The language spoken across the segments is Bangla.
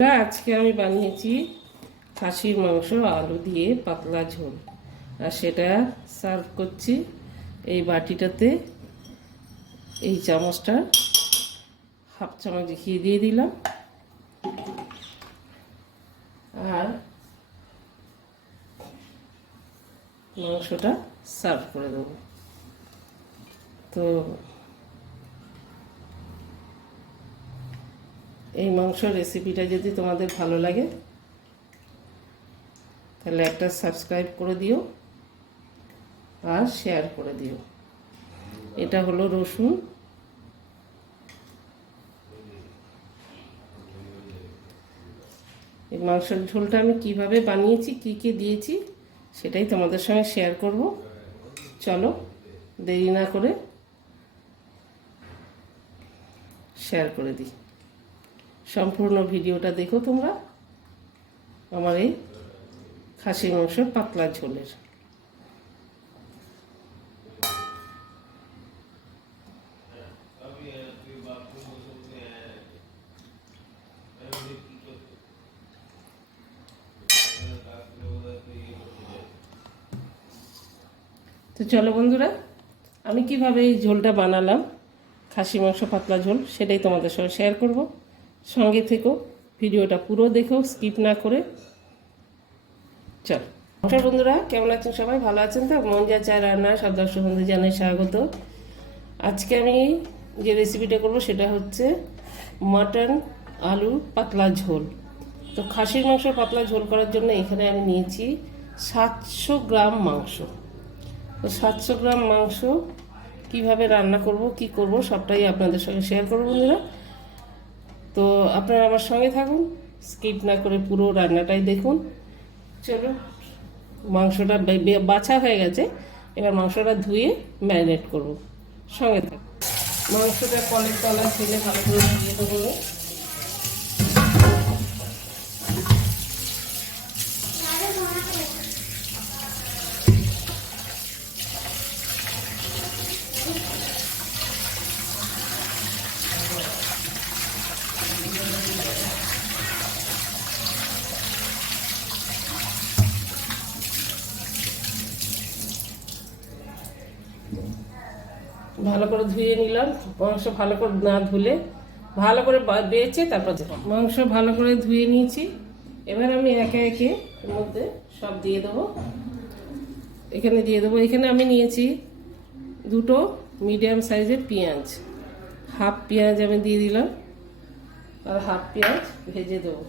আজকে আমি বানিয়েছি খাসির মাংস, আলু দিয়ে পাতলা ঝোল। আর সেটা সার্ভ করছি এই বাটিটাতে। এই চামচটা হাফ চামচ ঘি দিয়ে দিলাম। আর মাংসটা সার্ভ করে দেবো। তো এই মাংস রেসিপিটা যদি তোমাদের ভালো লাগে, তাহলে একটা সাবস্ক্রাইব করে দিও আর শেয়ার করে দিও। এটা হলো রসুন। এই মাংসের ঝোলটা আমি কীভাবে বানিয়েছি, কি কি দিয়েছি, সেটাই তোমাদের সঙ্গে শেয়ার করব। চলো, দেরি না করে শেয়ার করে দিই। সম্পূর্ণ ভিডিওটা দেখো তোমরা। আমার এই খাসি মাংস পাতলা ঝোলের। তো চলো বন্ধুরা, আমি কীভাবে এই ঝোলটা বানালাম খাসি মাংস পাতলা ঝোল, সেটাই তোমাদের সঙ্গে শেয়ার করব। সঙ্গে থেকো ভিডিওটা পুরো দেখো স্কিপ না করে চল। নমস্কার বন্ধুরা, কেমন আছেন সবাই? ভালো আছেন তো? মন যা চায় রান্না, সব দর্শক বন্ধু জানাই স্বাগত। আজকে আমি যে রেসিপিটা করব সেটা হচ্ছে মাটন আলু, পাতলা ঝোল। তো খাসির মাংস পাতলা ঝোল করার জন্য এখানে আমি নিয়েছি সাতশো গ্রাম মাংস। তো সাতশো গ্রাম মাংস কীভাবে রান্না করব, কি করব, সবটাই আপনাদের সঙ্গে শেয়ার করব বন্ধুরা। তো আপনারা আমার সঙ্গে থাকুন স্কিপ না করে পুরো রান্নাটাই দেখুন। চলো, মাংসটা বাছা হয়ে গেছে, এবার মাংসটা ধুয়ে ম্যারিনেট করব। সঙ্গে থাকুন। মাংসটা কলের তলা ছেলে ভালো করে ধুয়ে দেবো ভালো করে ধুয়ে নিলাম মাংস ভালো করে না ধুলে ভালো করে বেছে তারপর মাংস ভালো করে ধুয়ে নিয়েছি। এবার আমি একে একে এর মধ্যে সব দিয়ে দেবো। এখানে দিয়ে দেবো। এখানে আমি নিয়েছি দুটো মিডিয়াম সাইজের পেঁয়াজ। হাফ পেঁয়াজ আমি দিয়ে দিলাম আর হাফ পেঁয়াজ ভেজে দেবো।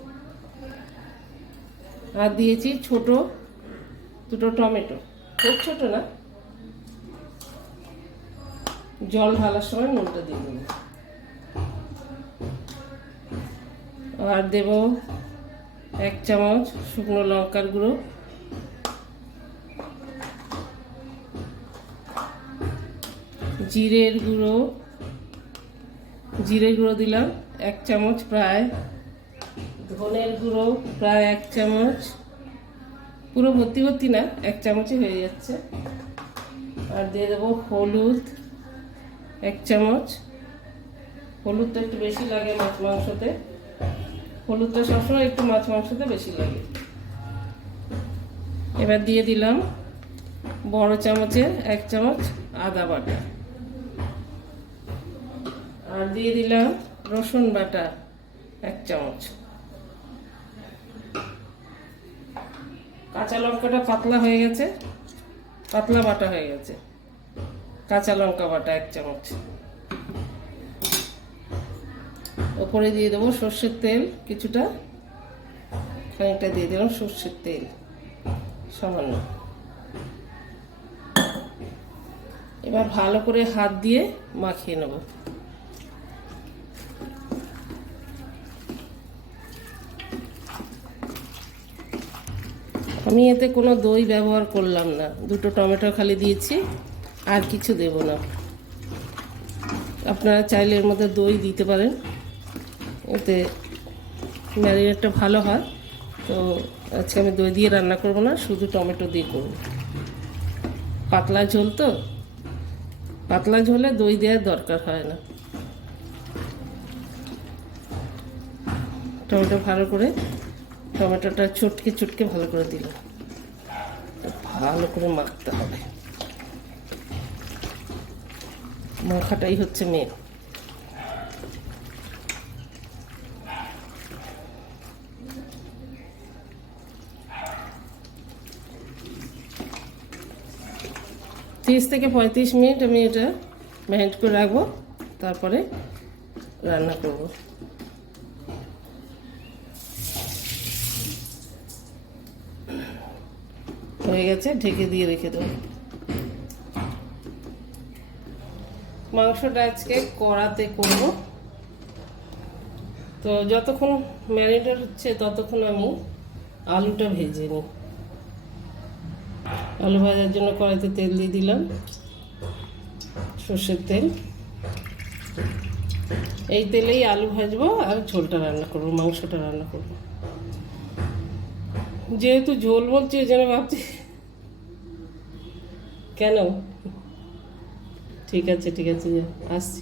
আর দিয়েছি ছোট দুটো টমেটো। খুব ছোট না? জল ঢালার সময় নুনটা দিয়ে দেবো। আর দেব এক চামচ শুকনো লঙ্কার গুঁড়ো। জিরের গুঁড়ো। জিরে গুঁড়ো দিলাম এক চামচ প্রায়। ধনের গুঁড়ো প্রায় এক চামচ। পুরো ভর্তি ভর্তি না, এক চামচই হয়ে যাচ্ছে। আর দিয়ে দেবো হলুদ। এক চামচ। হলুদ তো একটু বেশি লাগে মাছ মাংসতে। হলুদ হলুদটা সবসময় একটু মাছ মাংসতে বেশি লাগে। এবার দিয়ে দিলাম বড় চামচের এক চামচ আদা বাটা। আর দিয়ে দিলাম রসুন বাটা এক চামচ। কাঁচা লঙ্কাটা পাতলা হয়ে গেছে, পাতলা বাটা হয়ে গেছে। কাঁচা লঙ্কা বাটা এক চামচ। ওপরে দিয়ে দেবো সর্ষের তেল, কিছুটা। খানিকটা দিয়ে দিলাম সর্ষের তেল, সামান্য। এবার ভালো করে হাত দিয়ে মাখিয়ে নেব। আমি এতে কোনো দই ব্যবহার করলাম না। দুটো টমেটো খালি দিয়েছি। আর কিছু দেব না। আপনারা চাইলে এর মধ্যে দই দিতে পারেন। এতে ম্যারিনেটটা ভালো হয়। তো আজকে আমি দই দিয়ে রান্না করব না, শুধু টমেটো দিয়ে করব। পাতলা ঝোল তো? পাতলা ঝোলে দই দেওয়ার দরকার হয় না। টমেটো ভালো করে, টমেটোটা চটকে চটকে ভালো করে দিলাম। ভালো করে মাখতে হবে। মাখাটাই হচ্ছে মেন তিরিশ থেকে পঁয়ত্রিশ মিনিট আমি এটা ম্যারিনেট করে রাখব, তারপরে রান্না করব। হয়ে গেছে, ঢেকে দিয়ে রেখে দেবো। মাংসটা আজকে কড়াতে করব। তো যতক্ষণ ম্যারিনেট হচ্ছে ততক্ষণ আমি আলুটা ভেজে নিই। আলু ভাজার জন্য কড়াইতে তেল দিয়ে দিলাম, সর্ষের তেল। এই তেলেই আলু ভাজবো আর ঝোলটা রান্না করব, মাংসটা রান্না করব। যেহেতু ঝোল বলছি ওই জন্য ভাবছি, কেন? ঠিক আছে ঠিক আছে আসছি।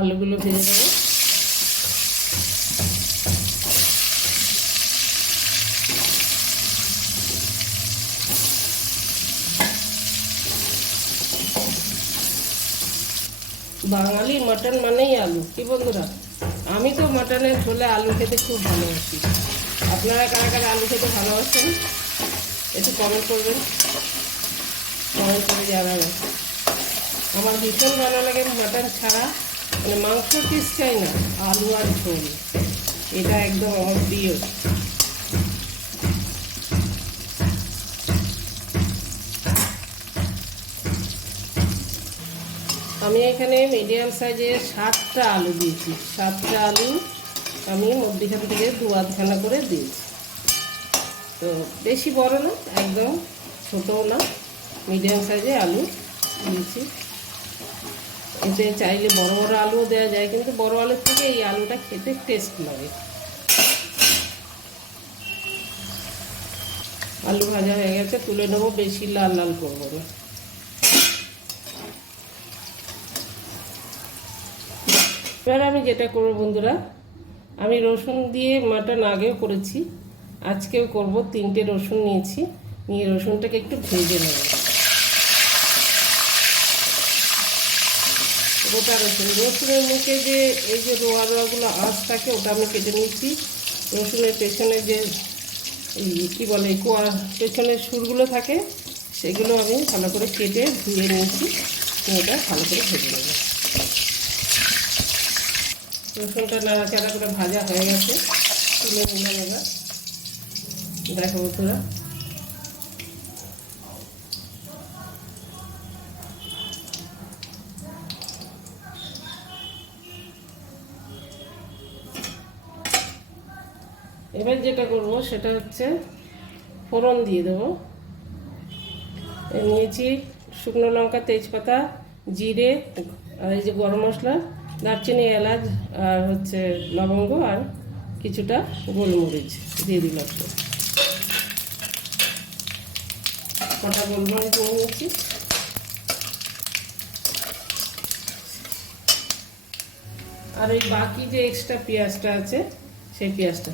আলুগুলো ভেজে দেবো বাঙালি মাটন মানেই আলু, কি বন্ধুরা? আমি তো মাটনের ঝোলে আলু খেতে খুব ভালোবাসি। আপনারা কারা কারা আলু খেতে ভালোবাসেন? কমেন্ট করবেন। কমেন্ট করে জানাবেন। আমার ভীষণ ভালো লাগে মাটন ছাড়া। মানে মাংস পিস চাই না, আলু আর ঝোল। এটা একদম আমার প্রিয়। আমি এখানে মিডিয়াম সাইজের সাতটা আলু দিয়েছি। সাতটা আলু আমি মধ্যখান থেকে দু আধখানা করে দিয়েছি। তো বেশি বড় না, একদম ছোটও না মিডিয়াম সাইজে আলু দিয়েছি এতে চাইলে বড় বড় আলুও দেওয়া যায়, কিন্তু বড় আলুর থেকে এই আলুটা খেতে টেস্ট লাগে। আলু ভাজা হয়ে গেছে, তুলে নেব, বেশি লাল লাল করব না। এবার আমি যেটা করব বন্ধুরা, আমি রসুন দিয়ে মাটন আগেও করেছি। আজকেও করব, তিনটে রসুন নিয়েছি। নিয়ে রসুনটাকে একটু ভেজে নেব। গোটা রসুন, রসুনের মুখে যে এই যে রোয়া রোয়াগুলো আঁশ থাকে, ওটা আমি কেটে নিয়েছি। রসুনের পেছনে যে কী বলে কোয়া, পেছনের সুরগুলো থাকে, সেগুলো আমি ভালো করে কেটে ধুয়ে নিয়েছি। ওটা ভালো করে ভেজে নেব। রসুনটা নাড়াচাড়া করে ভাজা হয়ে গেছে। তুলে নিলাম এবার। দেখো বন্ধুরা। এবার যেটা করব সেটা হচ্ছে ফোড়ন দিয়ে দেবো। নিয়েছি শুকনো লঙ্কা, তেজপাতা, জিরে, আর এই যে গরম মশলা, দারচিনি, এলাচ, আর হচ্ছে লবঙ্গ, আর কিছুটা গোলমরিচ দিয়ে দিলাম। কটা গোলমরিচ নিয়ে নিচ্ছি আর এই বাকি যে এক্সট্রা পেঁয়াজটা আছে, সেই পেঁয়াজটা।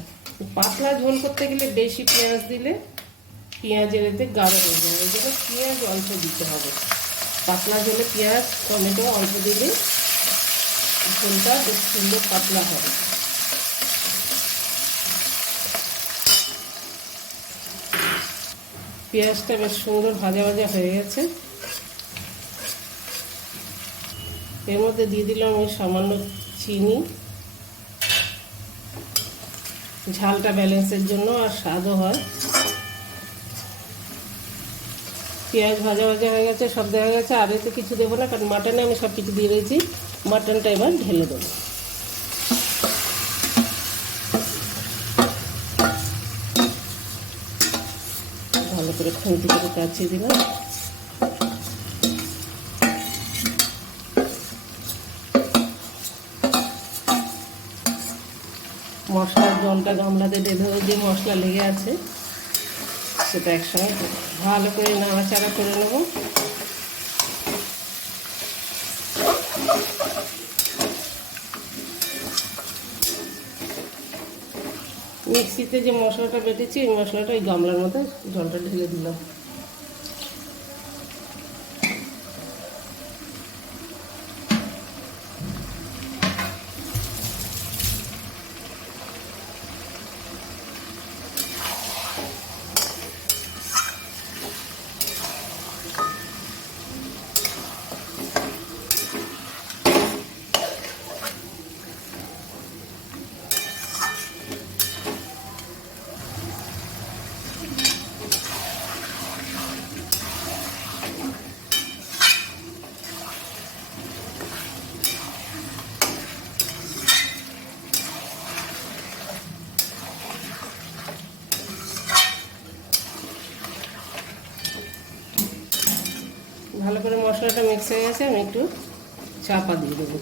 পাতলা ঝোল করতে গেলে বেশি পেঁয়াজ দিলে পেঁয়াজের এতে গাঢ় হয়ে যাবে ওই জন্য পেঁয়াজ অল্প দিতে হবে। পাতলা ঝোলে পেঁয়াজ, টমেটো অল্প দিলে ঝোলটা বেশ সুন্দর পাতলা হবে। পেঁয়াজটা বেশ সুন্দর ভাজা ভাজা হয়ে গেছে। এর মধ্যে দিয়ে দিলাম ওই সামান্য চিনি। ঝালটা ব্যালেন্সের জন্য আর স্বাদও হয়। পেঁয়াজ ভাজা ভাজা হয়ে গেছে, সব দেখা গেছে। আর এতে কিছু দেবো না, কারণ মাটনে আমি সব কিছু দিয়ে দিয়েছি। মাটনটা এবার ঢেলে দেবো ভালো করে খুঁটি করে কাচিয়ে দিলাম। মশলার জলটা গামলাতে ঢেলে যে মশলা লেগে আছে, সেটা একসঙ্গে ভালো করে নাড়াচাড়া করে নেব। মিক্সিতে যে মশলাটা বেটেছি ওই মশলাটা ওই গামলার মতো জলটা ঢেলে দিলাম ভালো করে মশলাটা মিক্স হয়ে গেছে আমি একটু চাপা দিয়ে দেবো।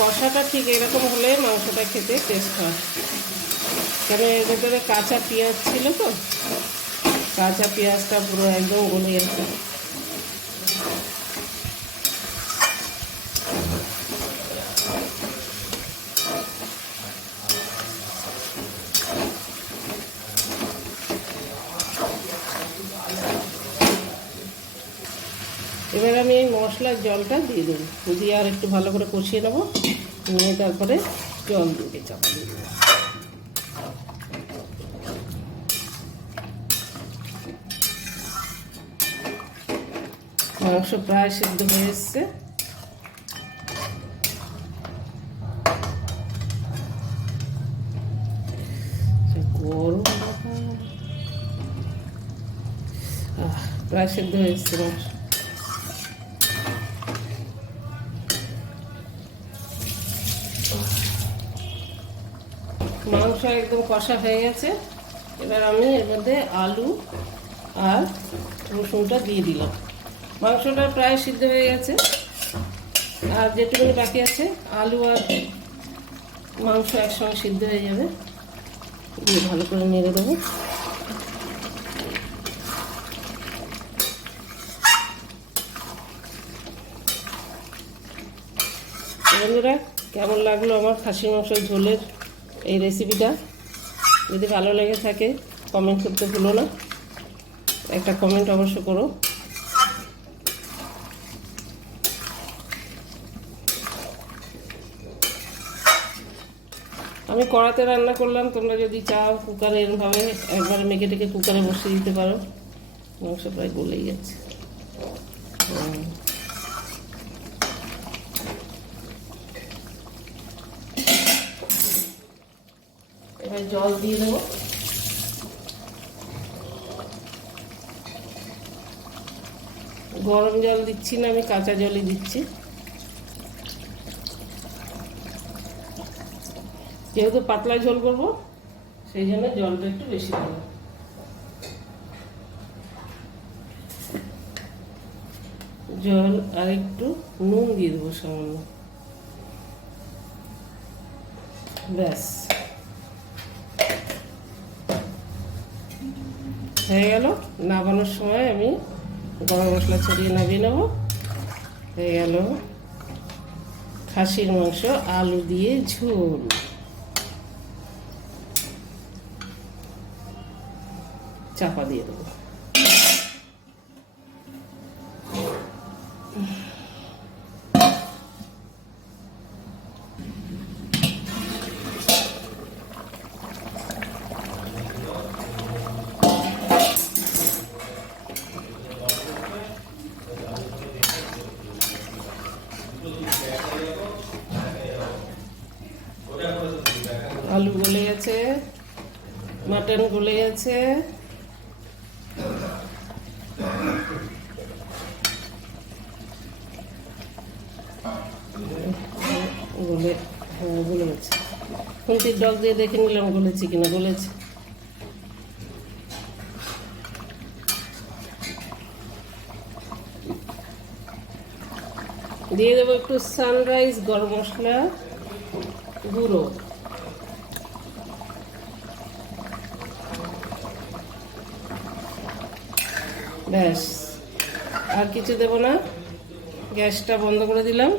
কষাটা ঠিক এরকম হলে মাংসটা খেতে টেস্ট হয়। কেন এর ভেতরে কাঁচা পেঁয়াজ ছিল তো? কাঁচা পেঁয়াজটা পুরো একদম গলে গেছে। এবার আমি এই মশলার জলটা দিয়ে দেবো। দিয়ে আর একটু ভালো করে কষিয়ে নেব। নিয়ে তারপরে জল দিয়ে চাপা দিয়ে দেবো মাংস প্রায় সিদ্ধ হয়ে এসছে। প্রায় সিদ্ধ হয়ে এসছে মাংস। মাংস একদম কষা হয়ে গেছে। এবার আমি এর মধ্যে আলু আর রসুনটা দিয়ে দিলাম। মাংসটা প্রায় সিদ্ধ হয়ে গেছে। আর যেটুকুনি বাকি আছে, আলু আর মাংস একসঙ্গে সিদ্ধ হয়ে যাবে। দিয়ে ভালো করে নেড়ে দেবো। বন্ধুরা কেমন লাগল আমার খাসি মাংস ঝোলের এই রেসিপিটা যদি ভালো লেগে থাকে কমেন্ট করতে ভুলো না। একটা কমেন্ট অবশ্য করো। আমি কড়াতে রান্না করলাম, তোমরা যদি চাও কুকারে এরমভাবে, একবারে মেখে টেকে কুকারে বসিয়ে দিতে পারো। মাংস প্রায় গলেই যাচ্ছে। এবার জল দিয়ে দেবো। গরম জল দিচ্ছি না, আমি কাঁচা জলই দিচ্ছি। যেহেতু পাতলা ঝোল করব, সেই জন্য জলটা একটু বেশি দেবো। জল আর একটু নুন দিয়ে দেবো সামান্য। ব্যাস। হয়ে গেল। নামানোর সময় আমি গরম মশলা ছড়িয়ে নামিয়ে নেব। হয়ে গেল খাসির মাংস, আলু দিয়ে ঝোল। চাপা দিয়ে দেবো। আলু গলে গেছে, মাটন গলে গেছে। গলে হ্যাঁ গলে গেছে। খুন্তির ডগ দিয়ে দেখে নিলাম গলেছে কিনা, গলেছে। দিয়ে দেবো একটু সানরাইজ গরম মশলা, গুঁড়ো। ব্যাস। আর কিছু দেব না। গ্যাসটা বন্ধ করে দিলাম।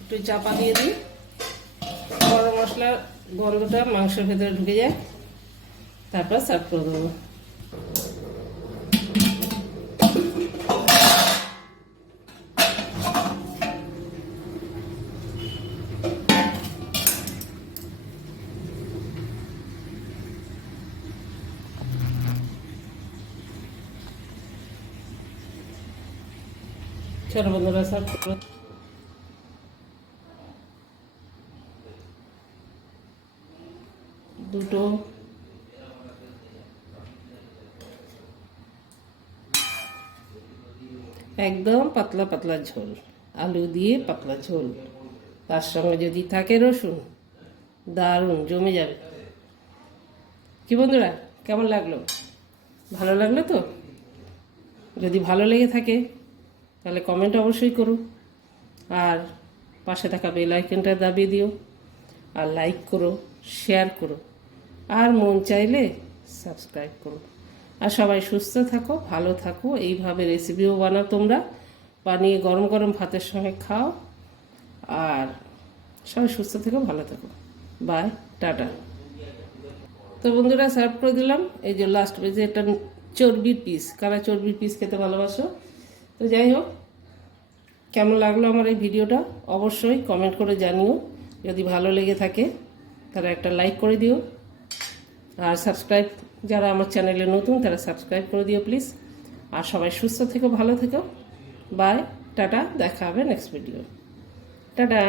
একটু চাপা দিয়ে দিই। গরম মশলার গন্ধটা মাংসের ভেতরে ঢুকে যায়। তারপর সার্ভ করে দেবো। চলো বন্ধুরা করো দুটো। একদম পাতলা পাতলা ঝোল, আলু দিয়ে পাতলা ঝোল। তার সঙ্গে যদি থাকে রসুন, দারুণ, জমে যাবে। কি বন্ধুরা, কেমন লাগল? ভালো লাগল তো? যদি ভালো লেগে থাকে তাহলে কমেন্ট অবশ্যই করো। আর পাশে থাকা বেল আইকনটা দাবিয়ে দিও। আর লাইক করো শেয়ার করো। আর মন চাইলে সাবস্ক্রাইব করো। আর সবাই সুস্থ থাকো, ভালো থাকো। এইভাবে রেসিপিও বানাও তোমরা। বানিয়ে গরম গরম ভাতের সঙ্গে খাও। আর সবাই সুস্থ থেকো, ভালো থাকো। Bye tata. তো বন্ধুরা সার্ভ করে দিলাম। এই যে লাস্ট পেজে একটা চর্বির পিস কারা চর্বির পিস খেতে ভালোবাসো? তো যাই হোক, কেমন লাগল আমার এই ভিডিওটা? অবশ্যই কমেন্ট করে জানিও। যদি ভালো লেগে থাকে তারা একটা লাইক করে দিও। আর সাবস্ক্রাইব যারা আমার চ্যানেলে নতুন, তারা সাবস্ক্রাইব করে দিও প্লিজ আর সবাই সুস্থ থেকো, ভালো থেকো। বাই টাটা, দেখা হবে নেক্সট ভিডিও টাটা!